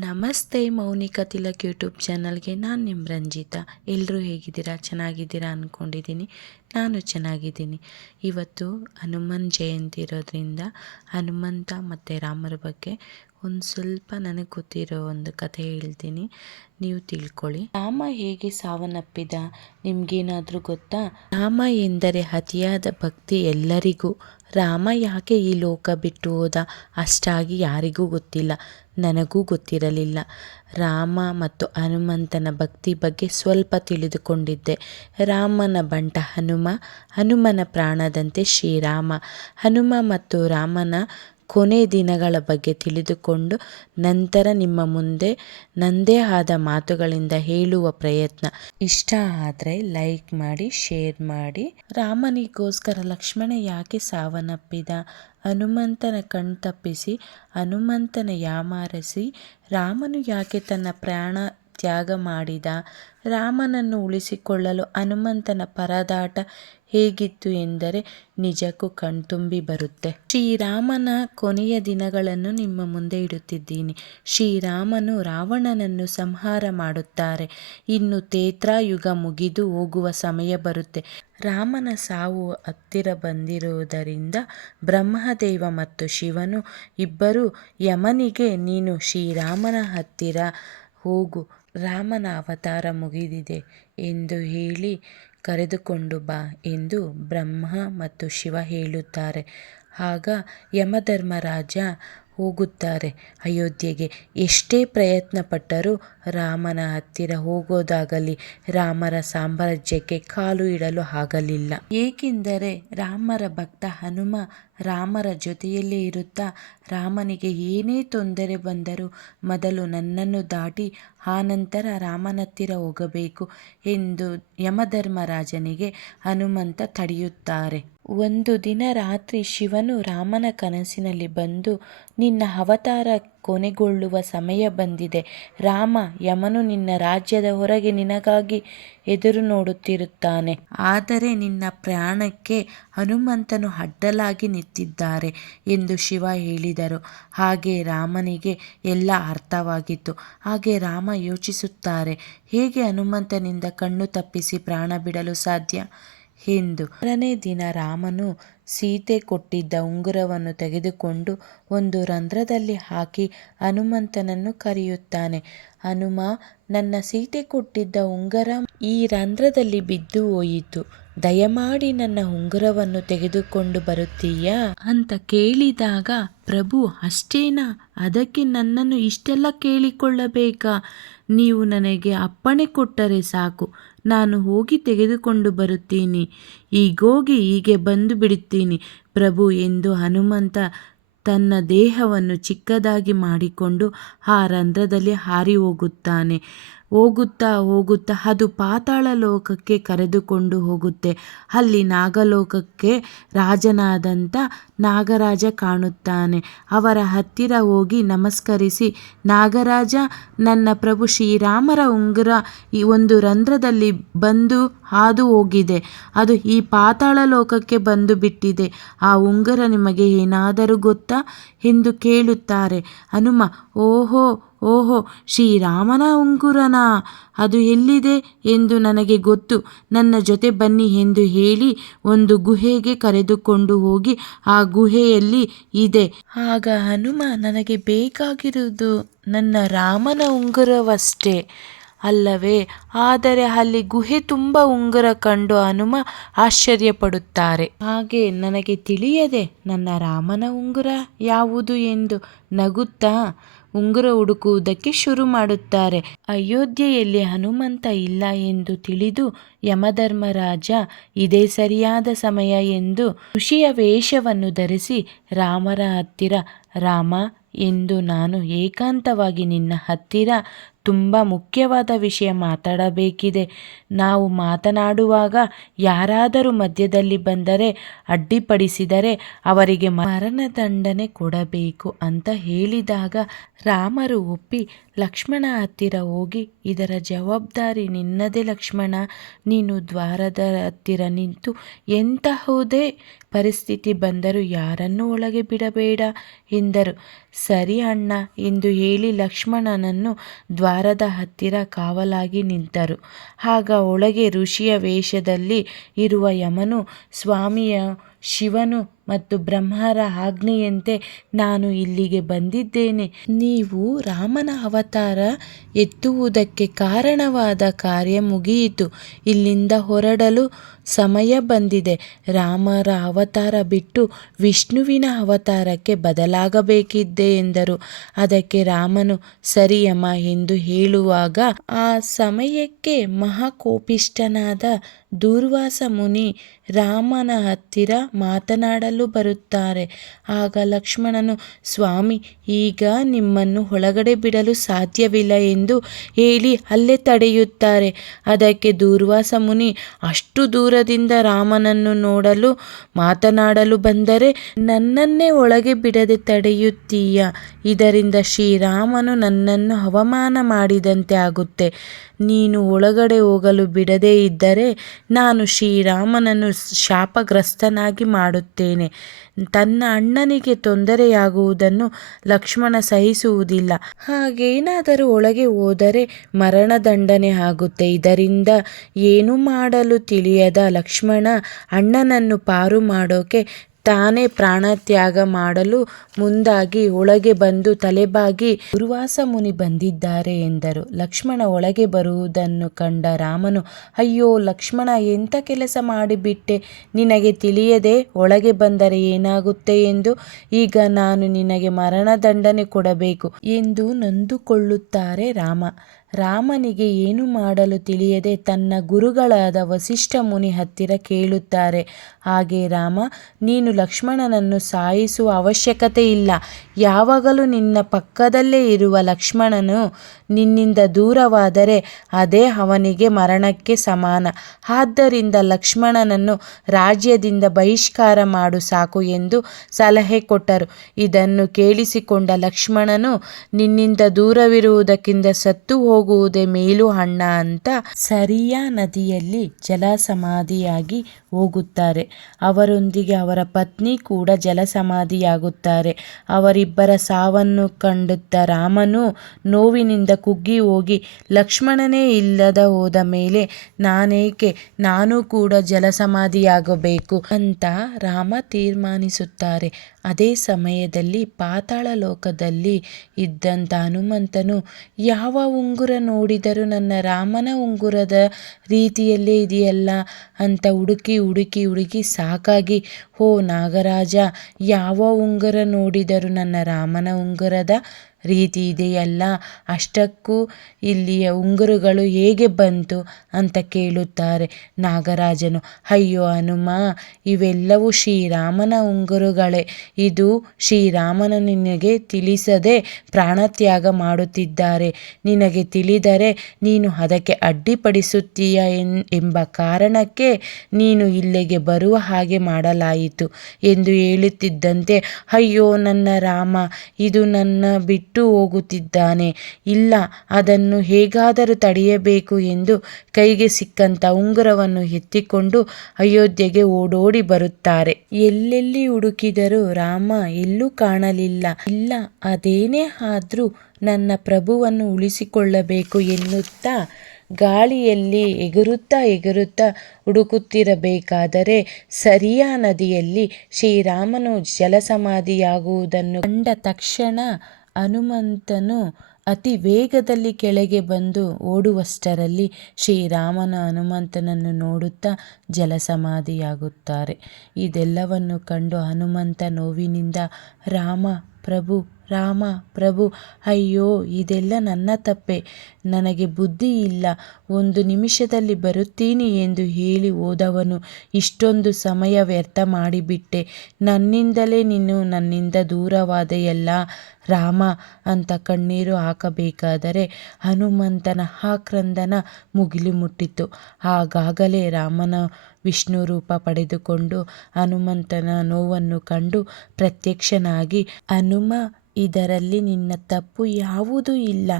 ನಮಸ್ತೆ ಮೌನಿಕಾ ತಿಲಕ್ ಯೂಟ್ಯೂಬ್ ಚಾನಲ್ಗೆ ನಾನು ನಿಮ್ಮ ರಂಜಿತಾ. ಎಲ್ಲರೂ ಹೇಗಿದ್ದೀರಾ? ಚೆನ್ನಾಗಿದ್ದೀರಾ ಅಂದ್ಕೊಂಡಿದ್ದೀನಿ. ನಾನು ಚೆನ್ನಾಗಿದ್ದೀನಿ. ಇವತ್ತು ಹನುಮಾನ್ ಜಯಂತಿ ಇರೋದ್ರಿಂದ ಹನುಮಂತ ಮತ್ತು ರಾಮರ ಬಗ್ಗೆ ಒಂದು ಸ್ವಲ್ಪ ನನಗೆ ಗೊತ್ತಿರೋ ಒಂದು ಕಥೆ ಹೇಳ್ತೀನಿ, ನೀವು ತಿಳ್ಕೊಳ್ಳಿ. ರಾಮ ಹೇಗೆ ಸಾವನ್ನಪ್ಪಿದ ನಿಮಗೇನಾದರೂ ಗೊತ್ತಾ? ರಾಮ ಎಂದರೆ ಅತಿಯಾದ ಭಕ್ತಿ ಎಲ್ಲರಿಗೂ. ರಾಮ ಯಾಕೆ ಈ ಲೋಕ ಬಿಟ್ಟು ಹೋದ ಅಷ್ಟಾಗಿ ಯಾರಿಗೂ ಗೊತ್ತಿಲ್ಲ, ನನಗೂ ಗೊತ್ತಿರಲಿಲ್ಲ. ರಾಮ ಮತ್ತು ಹನುಮಂತನ ಭಕ್ತಿ ಬಗ್ಗೆ ಸ್ವಲ್ಪ ತಿಳಿದುಕೊಂಡಿದ್ದೆ. ರಾಮನ ಬಂಟ ಹನುಮ, ಹನುಮನ ಪ್ರಾಣದಂತೆ ಶ್ರೀರಾಮ. ಹನುಮ ಮತ್ತು ರಾಮನ ಕೊನೆ ದಿನಗಳ ಬಗ್ಗೆ ತಿಳಿದುಕೊಂಡು ನಂತರ ನಿಮ್ಮ ಮುಂದೆ ನಂದೇ ಆದ ಮಾತುಗಳಿಂದ ಹೇಳುವ ಪ್ರಯತ್ನ. ಇಷ್ಟ ಆದರೆ ಲೈಕ್ ಮಾಡಿ, ಶೇರ್ ಮಾಡಿ. ರಾಮನಿಗೋಸ್ಕರ ಲಕ್ಷ್ಮಣ ಯಾಕೆ ಸಾವನ್ನಪ್ಪಿದ? ಹನುಮಂತನ ಕಣ್ತಪ್ಪಿಸಿ ಹನುಮಂತನ ಯಾಮಾರಿಸಿ ರಾಮನು ಯಾಕೆ ತನ್ನ ಪ್ರಾಣ ತ್ಯಾಗ ಮಾಡಿದ? ರಾಮನನ್ನು ಉಳಿಸಿಕೊಳ್ಳಲು ಹನುಮಂತನ ಪರದಾಟ ಹೇಗಿತ್ತು ಎಂದರೆ ನಿಜಕ್ಕೂ ಕಣ್ತುಂಬಿ ಬರುತ್ತೆ. ಶ್ರೀರಾಮನ ಕೊನೆಯ ದಿನಗಳನ್ನು ನಿಮ್ಮ ಮುಂದೆ ಇಡುತ್ತಿದ್ದೀನಿ. ಶ್ರೀರಾಮನು ರಾವಣನನ್ನು ಸಂಹಾರ ಮಾಡುತ್ತಾರೆ. ಇನ್ನು ತ್ರೇತಾಯುಗ ಮುಗಿದು ಹೋಗುವ ಸಮಯ ಬರುತ್ತೆ. ರಾಮನ ಸಾವು ಹತ್ತಿರ ಬಂದಿರುವುದರಿಂದ ಬ್ರಹ್ಮದೇವ ಮತ್ತು ಶಿವನು ಇಬ್ಬರು ಯಮನಿಗೆ ನೀನು ಶ್ರೀರಾಮನ ಹತ್ತಿರ ಹೋಗು, ರಾಮನ ಅವತಾರ ಮುಗಿದಿದೆ ಎಂದು ಹೇಳಿ ಕರೆದುಕೊಂಡು ಬಾ ಎಂದು ಬ್ರಹ್ಮ ಮತ್ತು ಶಿವ ಹೇಳುತ್ತಾರೆ. ಆಗ ಯಮಧರ್ಮರಾಜ ಹೋಗುತ್ತಾರೆ ಅಯೋಧ್ಯೆಗೆ. ಎಷ್ಟೇ ಪ್ರಯತ್ನ ಪಟ್ಟರೂ ರಾಮನ ಹತ್ತಿರ ಹೋಗೋದಾಗಲಿ ರಾಮರ ಸಾಮ್ರಾಜ್ಯಕ್ಕೆ ಕಾಲು ಇಡಲು ಆಗಲಿಲ್ಲ. ಏಕೆಂದರೆ ರಾಮರ ಭಕ್ತ ಹನುಮ ರಾಮರ ಜೊತೆಯಲ್ಲೇ ಇರುತ್ತಾ ರಾಮನಿಗೆ ಏನೇ ತೊಂದರೆ ಬಂದರೂ ಮೊದಲು ನನ್ನನ್ನು ದಾಟಿ ಆನಂತರ ರಾಮನತ್ತಿರ ಹೋಗಬೇಕು ಎಂದು ಯಮಧರ್ಮರಾಜನಿಗೆ ಹನುಮಂತ ತಡೆಯುತ್ತಾರೆ. ಒಂದು ದಿನ ರಾತ್ರಿ ಶಿವನು ರಾಮನ ಕನಸಿನಲ್ಲಿ ಬಂದು, ನಿನ್ನ ಅವತಾರ ಕೊನೆಗೊಳ್ಳುವ ಸಮಯ ಬಂದಿದೆ ರಾಮ. ಯಮನು ನಿನ್ನ ರಾಜ್ಯದ ಹೊರಗೆ ನಿನಗಾಗಿ ಎದುರು ನೋಡುತ್ತಿರುತ್ತಾನೆ. ಆದರೆ ನಿನ್ನ ಪ್ರಾಣಕ್ಕೆ ಹನುಮಂತನು ಅಡ್ಡಲಾಗಿ ನಿಂತಿದ್ದಾರೆ ಎಂದು ಶಿವ ಹೇಳಿದರು. ಹಾಗೆ ರಾಮನಿಗೆ ಎಲ್ಲ ಅರ್ಥವಾಗಿತ್ತು. ಹಾಗೆ ರಾಮ ಯೋಚಿಸುತ್ತಾರೆ, ಹೇಗೆ ಹನುಮಂತನಿಂದ ಕಣ್ಣು ತಪ್ಪಿಸಿ ಪ್ರಾಣ ಬಿಡಲು ಸಾಧ್ಯ ಎಂದು. ಮಾರನೇ ದಿನ ರಾಮನು ಸೀತೆ ಕೊಟ್ಟಿದ್ದ ಉಂಗುರವನ್ನು ತೆಗೆದುಕೊಂಡು ಒಂದು ರಂಧ್ರದಲ್ಲಿ ಹಾಕಿ ಹನುಮಂತನನ್ನು ಕರೆಯುತ್ತಾನೆ. ಹನುಮ, ನನ್ನ ಸೀತೆ ಕೊಟ್ಟಿದ್ದ ಉಂಗುರ ಈ ರಂಧ್ರದಲ್ಲಿ ಬಿದ್ದು ಹೋಯಿತು. ದಯಮಾಡಿ ನನ್ನ ಉಂಗುರವನ್ನು ತೆಗೆದುಕೊಂಡು ಬರುತ್ತೀಯಾ ಅಂತ ಕೇಳಿದಾಗ, ಪ್ರಭು ಅಷ್ಟೇನಾ? ಅದಕ್ಕೆ ನನ್ನನ್ನು ಇಷ್ಟೆಲ್ಲ ಕೇಳಿಕೊಳ್ಳಬೇಕಾ? ನೀವು ನನಗೆ ಅಪ್ಪಣೆ ಕೊಟ್ಟರೆ ಸಾಕು, ನಾನು ಹೋಗಿ ತೆಗೆದುಕೊಂಡು ಬರುತ್ತೀನಿ. ಈಗೋಗಿ ಹೀಗೆ ಬಂದು ಬಿಡುತ್ತೀನಿ ಪ್ರಭು ಎಂದು ಹನುಮಂತ ತನ್ನ ದೇಹವನ್ನು ಚಿಕ್ಕದಾಗಿ ಮಾಡಿಕೊಂಡು ಆ ರಂಧ್ರದಲ್ಲಿ ಹಾರಿ ಹೋಗುತ್ತಾನೆ. ಹೋಗುತ್ತಾ ಅದು ಪಾತಾಳ ಲೋಕಕ್ಕೆ ಕರೆದುಕೊಂಡು ಹೋಗುತ್ತೆ. ಅಲ್ಲಿ ನಾಗಲೋಕಕ್ಕೆ ರಾಜನಾದಂಥ ನಾಗರಾಜ ಕಾಣುತ್ತಾನೆ. ಅವರ ಹತ್ತಿರ ಹೋಗಿ ನಮಸ್ಕರಿಸಿ, ನಾಗರಾಜ, ನನ್ನ ಪ್ರಭು ಶ್ರೀರಾಮರ ಉಂಗುರ ಈ ಒಂದು ರಂಧ್ರದಲ್ಲಿ ಬಂದು ಹಾದು ಹೋಗಿದೆ. ಅದು ಈ ಪಾತಾಳ ಲೋಕಕ್ಕೆ ಬಂದು ಬಿಟ್ಟಿದೆ. ಆ ಉಂಗುರ ನಿಮಗೆ ಏನಾದರೂ ಗೊತ್ತಾ ಎಂದು ಕೇಳುತ್ತಾರೆ. ಹನುಮ, ಓಹೋ ಶ್ರೀರಾಮನ ಉಂಗುರನಾ? ಅದು ಎಲ್ಲಿದೆ ಎಂದು ನನಗೆ ಗೊತ್ತು, ನನ್ನ ಜೊತೆ ಬನ್ನಿ ಎಂದು ಹೇಳಿ ಒಂದು ಗುಹೆಗೆ ಕರೆದುಕೊಂಡು ಹೋಗಿ ಆ ಗುಹೆಯಲ್ಲಿ ಇದೆ. ಆಗ ಹನುಮ, ನನಗೆ ಬೇಕಾಗಿರುವುದು ನನ್ನ ರಾಮನ ಉಂಗುರವಷ್ಟೇ ಅಲ್ಲವೇ? ಆದರೆ ಅಲ್ಲಿ ಗುಹೆ ತುಂಬ ಉಂಗುರ ಕಂಡು ಹನುಮ ಆಶ್ಚರ್ಯಪಡುತ್ತಾರೆ. ಹಾಗೆ ನನಗೆ ತಿಳಿಯದೆ ನನ್ನ ರಾಮನ ಉಂಗುರ ಯಾವುದು ಎಂದು ನಗುತ್ತಾ ಉಂಗುರ ಹುಡುಕುವುದಕ್ಕೆ ಶುರು ಮಾಡುತ್ತಾರೆ. ಅಯೋಧ್ಯೆಯಲ್ಲಿ ಹನುಮಂತ ಇಲ್ಲ ಎಂದು ತಿಳಿದು ಯಮಧರ್ಮರಾಜ ಇದೇ ಸರಿಯಾದ ಸಮಯ ಎಂದು ಋಷಿಯ ವೇಷವನ್ನು ಧರಿಸಿ ರಾಮರ ಹತ್ತಿರ, ರಾಮ ಎಂದು ನಾನು ಏಕಾಂತವಾಗಿ ನಿನ್ನ ಹತ್ತಿರ ತುಂಬ ಮುಖ್ಯವಾದ ವಿಷಯ ಮಾತಾಡಬೇಕಿದೆ. ನಾವು ಮಾತನಾಡುವಾಗ ಯಾರಾದರೂ ಮಧ್ಯದಲ್ಲಿ ಬಂದರೆ ಅಡ್ಡಿಪಡಿಸಿದರೆ ಅವರಿಗೆ ಮರಣದಂಡನೆ ಕೊಡಬೇಕು ಅಂತ ಹೇಳಿದಾಗ ರಾಮರು ಒಪ್ಪಿ ಲಕ್ಷ್ಮಣ ಹತ್ತಿರ ಹೋಗಿ, ಇದರ ಜವಾಬ್ದಾರಿ ನಿನ್ನದೇ ಲಕ್ಷ್ಮಣ. ನೀನು ದ್ವಾರದ ಹತ್ತಿರ ನಿಂತು ಎಂತಹುದೇ ಪರಿಸ್ಥಿತಿ ಬಂದರೂ ಯಾರನ್ನೂ ಒಳಗೆ ಬಿಡಬೇಡ ಎಂದರು. ಸರಿ ಅಣ್ಣ ಎಂದು ಹೇಳಿ ಲಕ್ಷ್ಮಣನನ್ನು ದ್ವಾರದ ಹತ್ತಿರ ಕಾವಲಾಗಿ ನಿಂತರು. ಆಗ ಒಳಗೆ ಋಷಿಯ ವೇಷದಲ್ಲಿ ಇರುವ ಯಮನು, ಸ್ವಾಮಿಯ ಶಿವನು ಮತ್ತು ಬ್ರಹ್ಮರ ಆಜ್ಞೆಯಂತೆ ನಾನು ಇಲ್ಲಿಗೆ ಬಂದಿದ್ದೇನೆ. ನೀವು ರಾಮನ ಅವತಾರ ಎತ್ತುವುದಕ್ಕೆ ಕಾರಣವಾದ ಕಾರ್ಯ ಮುಗಿಯಿತು. ಇಲ್ಲಿಂದ ಹೊರಡಲು ಸಮಯ ಬಂದಿದೆ. ರಾಮರ ಅವತಾರ ಬಿಟ್ಟು ವಿಷ್ಣುವಿನ ಅವತಾರಕ್ಕೆ ಬದಲಾಗಬೇಕಿದೆ ಎಂದರು. ಅದಕ್ಕೆ ರಾಮನು ಸರಿಯಮ್ಮ ಎಂದು ಹೇಳುವಾಗ ಆ ಸಮಯಕ್ಕೆ ಮಹಾಕೋಪಿಷ್ಠನಾದ ದೂರ್ವಾಸ ಮುನಿ ರಾಮನ ಹತ್ತಿರ ಮಾತನಾಡಲು ಬರುತ್ತಾರೆ. ಆಗ ಲಕ್ಷ್ಮಣನು, ಸ್ವಾಮಿ, ಈಗ ನಿಮ್ಮನ್ನು ಒಳಗಡೆ ಬಿಡಲು ಸಾಧ್ಯವಿಲ್ಲ ಎಂದು ಹೇಳಿ ಅಲ್ಲೇ ತಡೆಯುತ್ತಾರೆ. ಅದಕ್ಕೆ ದೂರ್ವಾಸ ಮುನಿ, ಅಷ್ಟು ದೂರದಿಂದ ರಾಮನನ್ನು ನೋಡಲು ಮಾತನಾಡಲು ಬಂದರೆ ನನ್ನನ್ನೇ ಒಳಗೆ ಬಿಡದೆ ತಡೆಯುತ್ತೀಯ. ಇದರಿಂದ ಶ್ರೀರಾಮನು ನನ್ನನ್ನು ಅವಮಾನ ಮಾಡಿದಂತೆ ಆಗುತ್ತೆ. ನೀನು ಒಳಗಡೆ ಹೋಗಲು ಬಿಡದೇ ಇದ್ದರೆ ನಾನು ಶ್ರೀರಾಮನನ್ನು ಶಾಪಗ್ರಸ್ತನಾಗಿ ಮಾಡುತ್ತೇನೆ. ತನ್ನ ಅಣ್ಣನಿಗೆ ತೊಂದರೆಯಾಗುವುದನ್ನು ಲಕ್ಷ್ಮಣ ಸಹಿಸುವುದಿಲ್ಲ. ಹಾಗೇನಾದರೂ ಒಳಗೆ ಹೋದರೆ ಮರಣದಂಡನೆ ಆಗುತ್ತೆ. ಇದರಿಂದ ಏನು ಮಾಡಲು ತಿಳಿಯದ ಲಕ್ಷ್ಮಣ ಅಣ್ಣನನ್ನು ಪಾರು ಮಾಡೋಕೆ ತಾನೇ ಪ್ರಾಣತ್ಯಾಗ ಮಾಡಲು ಮುಂದಾಗಿ ಒಳಗೆ ಬಂದು ತಲೆಬಾಗಿ, ದೂರ್ವಾಸ ಮುನಿ ಬಂದಿದ್ದಾರೆ ಎಂದರು. ಲಕ್ಷ್ಮಣ ಒಳಗೆ ಬರುವುದನ್ನು ಕಂಡ ರಾಮನು, ಅಯ್ಯೋ ಲಕ್ಷ್ಮಣ, ಎಂಥ ಕೆಲಸ ಮಾಡಿಬಿಟ್ಟೆ. ನಿನಗೆ ತಿಳಿಯದೆ ಒಳಗೆ ಬಂದರೆ ಏನಾಗುತ್ತೆ ಎಂದು. ಈಗ ನಾನು ನಿನಗೆ ಮರಣದಂಡನೆ ಕೊಡಬೇಕು ಎಂದು ನೊಂದುಕೊಳ್ಳುತ್ತಾರೆ ರಾಮ. ರಾಮನಿಗೆ ಏನು ಮಾಡಲು ತಿಳಿಯದೆ ತನ್ನ ಗುರುಗಳಾದ ವಸಿಷ್ಠ ಮುನಿ ಹತ್ತಿರ ಕೇಳುತ್ತಾರೆ. ಹಾಗೆ ರಾಮ, ನೀನು ಲಕ್ಷ್ಮಣನನ್ನು ಸಾಯಿಸುವ ಅವಶ್ಯಕತೆ ಇಲ್ಲ. ಯಾವಾಗಲೂ ನಿನ್ನ ಪಕ್ಕದಲ್ಲೇ ಇರುವ ಲಕ್ಷ್ಮಣನು ನಿನ್ನಿಂದ ದೂರವಾದರೆ ಅದೇ ಅವನಿಗೆ ಮರಣಕ್ಕೆ ಸಮಾನ. ಆದ್ದರಿಂದ ಲಕ್ಷ್ಮಣನನ್ನು ರಾಜ್ಯದಿಂದ ಬಹಿಷ್ಕಾರ ಮಾಡು ಸಾಕು ಎಂದು ಸಲಹೆ ಕೊಟ್ಟರು. ಇದನ್ನು ಕೇಳಿಸಿಕೊಂಡ ಲಕ್ಷ್ಮಣನು, ನಿನ್ನಿಂದ ದೂರವಿರುವುದಕ್ಕಿಂತ ಸತ್ತು ಹೋಗುವುದೇ ಮೇಲು ಅಣ್ಣ ಅಂತ ಸರಿಯಾ ನದಿಯಲ್ಲಿ ಜಲಸಮಾಧಿಯಾಗಿ ಹೋಗುತ್ತಾರೆ. ಅವರೊಂದಿಗೆ ಅವರ ಪತ್ನಿ ಕೂಡ ಜಲಸಮಾಧಿಯಾಗುತ್ತಾರೆ. ಅವರಿಬ್ಬರ ಸಾವನ್ನು ಕಂಡುತ್ತ ರಾಮನು ನೋವಿನಿಂದ ಕುಗ್ಗಿ ಹೋಗಿ, ಲಕ್ಷ್ಮಣನೇ ಇಲ್ಲದ ಹೋದ ಮೇಲೆ ನಾನೇಕೆ, ನಾನು ಕೂಡ ಜಲಸಮಾಧಿಯಾಗಬೇಕು ಅಂತ ರಾಮ ತೀರ್ಮಾನಿಸುತ್ತಾರೆ. ಅದೇ ಸಮಯದಲ್ಲಿ ಪಾತಾಳ ಲೋಕದಲ್ಲಿ ಇದ್ದಂಥ ಹನುಮಂತನು, ಯಾವ ಉಂಗುರ ನೋಡಿದರೂ ನನ್ನ ರಾಮನ ಉಂಗುರದ ರೀತಿಯಲ್ಲೇ ಇದೆಯಲ್ಲ ಅಂತ ಹುಡುಕಿ ಹುಡುಕಿ ಹುಡುಕಿ ಸಾಕಾಗಿ, ಓ ನಾಗರಾಜ, ಯಾವ ಉಂಗುರ ನೋಡಿದರೂ ನನ್ನ ರಾಮನ ಉಂಗುರದ ರೀತಿ ಇದೆಯಲ್ಲ, ಅಷ್ಟಕ್ಕೂ ಇಲ್ಲಿಯ ಉಂಗುರಗಳು ಹೇಗೆ ಬಂತು ಅಂತ ಕೇಳುತ್ತಾರೆ. ನಾಗರಾಜನು, ಅಯ್ಯೋ ಹನುಮ, ಇವೆಲ್ಲವೂ ಶ್ರೀರಾಮನ ಉಂಗುರಗಳೇ. ಇದು ಶ್ರೀರಾಮನು ನಿನಗೆ ತಿಳಿಸದೆ ಪ್ರಾಣತ್ಯಾಗ ಮಾಡುತ್ತಿದ್ದಾರೆ. ನಿನಗೆ ತಿಳಿದರೆ ನೀನು ಅದಕ್ಕೆ ಅಡ್ಡಿಪಡಿಸುತ್ತೀಯ ಎಂಬ ಕಾರಣಕ್ಕೆ ನೀನು ಇಲ್ಲಿಗೆ ಬರುವ ಹಾಗೆ ಮಾಡಲಾಯಿತು ಎಂದು ಹೇಳುತ್ತಿದ್ದಂತೆ, ಅಯ್ಯೋ ನನ್ನ ರಾಮ, ಇದು ನನ್ನ ಬಿಟ್ಟು ಹೋಗುತ್ತಿದ್ದಾನೆ. ಇಲ್ಲ, ಅದನ್ನು ಹೇಗಾದರೂ ತಡೆಯಬೇಕು ಎಂದು ಕೈಗೆ ಸಿಕ್ಕಂತ ಉಂಗುರವನ್ನು ಎತ್ತಿಕೊಂಡು ಅಯೋಧ್ಯೆಗೆ ಓಡೋಡಿ ಬರುತ್ತಾರೆ. ಎಲ್ಲೆಲ್ಲಿ ಹುಡುಕಿದರೂ ರಾಮ ಎಲ್ಲೂ ಕಾಣಲಿಲ್ಲ. ಇಲ್ಲ, ಅದೇನೇ ಆದ್ರೂ ನನ್ನ ಪ್ರಭುವನ್ನು ಉಳಿಸಿಕೊಳ್ಳಬೇಕು ಎನ್ನುತ್ತಾ ಗಾಳಿಯಲ್ಲಿ ಎಗುರುತ್ತಾ ಹುಡುಕುತ್ತಿರಬೇಕಾದರೆ ಸರಿಯಾ ನದಿಯಲ್ಲಿ ಶ್ರೀರಾಮನು ಜಲಸಮಾಧಿಯಾಗುವುದನ್ನು ಕಂಡ ತಕ್ಷಣ ಹನುಮಂತನು ಅತಿ ವೇಗದಲ್ಲಿ ಕೆಳಗೆ ಬಂದು ಓಡುವಷ್ಟರಲ್ಲಿ ಶ್ರೀರಾಮನ ಹನುಮಂತನನ್ನು ನೋಡುತ್ತಾ ಜಲಸಮಾಧಿಯಾಗುತ್ತಾರೆ. ಇದೆಲ್ಲವನ್ನು ಕಂಡು ಹನುಮಂತ ನೋವಿನಿಂದ, ರಾಮ ಪ್ರಭು, ಅಯ್ಯೋ ಇದೆಲ್ಲ ನನ್ನ ತಪ್ಪೆ, ನನಗೆ ಬುದ್ಧಿ ಇಲ್ಲ, ಒಂದು ನಿಮಿಷದಲ್ಲಿ ಬರುತ್ತೀನಿ ಎಂದು ಹೇಳಿ ಹೋದವನು ಇಷ್ಟೊಂದು ಸಮಯ ವ್ಯರ್ಥ ಮಾಡಿಬಿಟ್ಟೆ. ನನ್ನಿಂದಲೇ ನೀನು ನನ್ನಿಂದ ದೂರವಾದೆಯಲ್ಲ ರಾಮ ಅಂತ ಕಣ್ಣೀರು ಹಾಕಬೇಕಾದರೆ ಹನುಮಂತನ ಆಕ್ರಂದನ ಮುಗಿಲು ಮುಟ್ಟಿತು. ಆಗಾಗಲೇ ರಾಮನ ವಿಷ್ಣು ರೂಪ ಪಡೆದುಕೊಂಡು ಹನುಮಂತನ ನೋವನ್ನು ಕಂಡು ಪ್ರತ್ಯಕ್ಷನಾಗಿ, ಹನುಮ, ಇದರಲ್ಲಿ ನಿನ್ನ ತಪ್ಪು ಯಾವುದೂ ಇಲ್ಲ.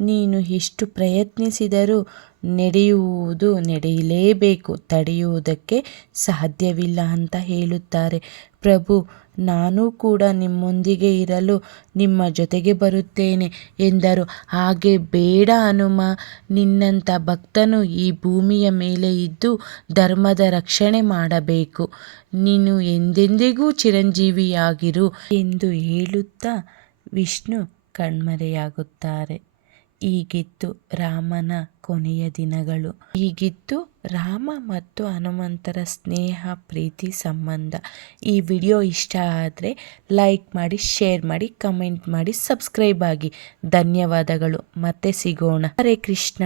ನೀನು ಎಷ್ಟು ಪ್ರಯತ್ನಿಸಿದರೂ ನಡೆಯಲೇಬೇಕು, ತಡೆಯುವುದಕ್ಕೆ ಸಾಧ್ಯವಿಲ್ಲ ಅಂತ ಹೇಳುತ್ತಾರೆ. ಪ್ರಭು, ನಾನು ಕೂಡ ನಿಮ್ಮೊಂದಿಗೆ ಇರಲು ನಿಮ್ಮ ಜೊತೆಗೆ ಬರುತ್ತೇನೆ ಎಂದರು. ಹಾಗೆ ಬೇಡ ಹನುಮ, ನಿನ್ನಂಥ ಭಕ್ತನು ಈ ಭೂಮಿಯ ಮೇಲೆ ಇದ್ದು ಧರ್ಮದ ರಕ್ಷಣೆ ಮಾಡಬೇಕು. ನೀನು ಎಂದೆಂದಿಗೂ ಚಿರಂಜೀವಿಯಾಗಿರು ಎಂದು ಹೇಳುತ್ತಾ ವಿಷ್ಣು ಕಣ್ಮರೆಯಾಗುತ್ತಾರೆ. ಹೀಗಿತ್ತು ರಾಮನ ಕೊನೆಯ ದಿನಗಳು. ಹೀಗಿತ್ತು ರಾಮ ಮತ್ತು ಹನುಮಂತರ ಸ್ನೇಹ, ಪ್ರೀತಿ, ಸಂಬಂಧ. ಈ ವಿಡಿಯೋ ಇಷ್ಟ ಆದರೆ ಲೈಕ್ ಮಾಡಿ, ಶೇರ್ ಮಾಡಿ, ಕಮೆಂಟ್ ಮಾಡಿ, ಸಬ್ಸ್ಕ್ರೈಬ್ ಆಗಿ. ಧನ್ಯವಾದಗಳು. ಮತ್ತೆ ಸಿಗೋಣ. ಹರೇ ಕೃಷ್ಣ.